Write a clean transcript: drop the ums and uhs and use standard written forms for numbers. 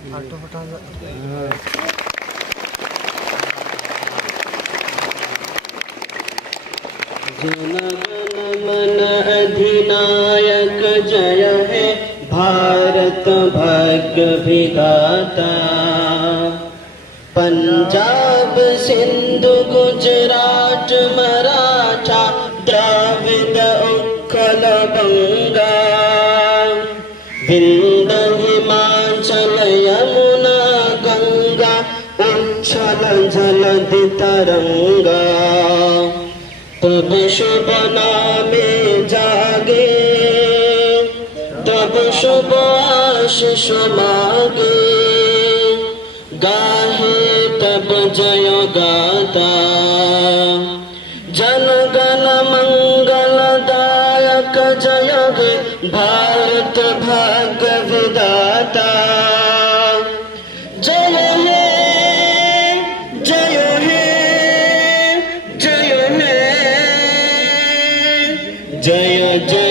Auto हटा दो। जन गण मन अधिनायक जय हे भारत भाग्य विधाता। पंजाब सिंधु गुजरात मराठा द्राविड उत्कल गंगा। विंध्य हिमाचल यमुना गंगा उच्छल जलधि तरंगा। तब शुभ नामे जागे तब शुभ आशीष मागे। गाहे तब जय गाता जन गण मंगल दायक जय हे भारत भाग्य विधाता। जय हे जय हे जय हे जय जय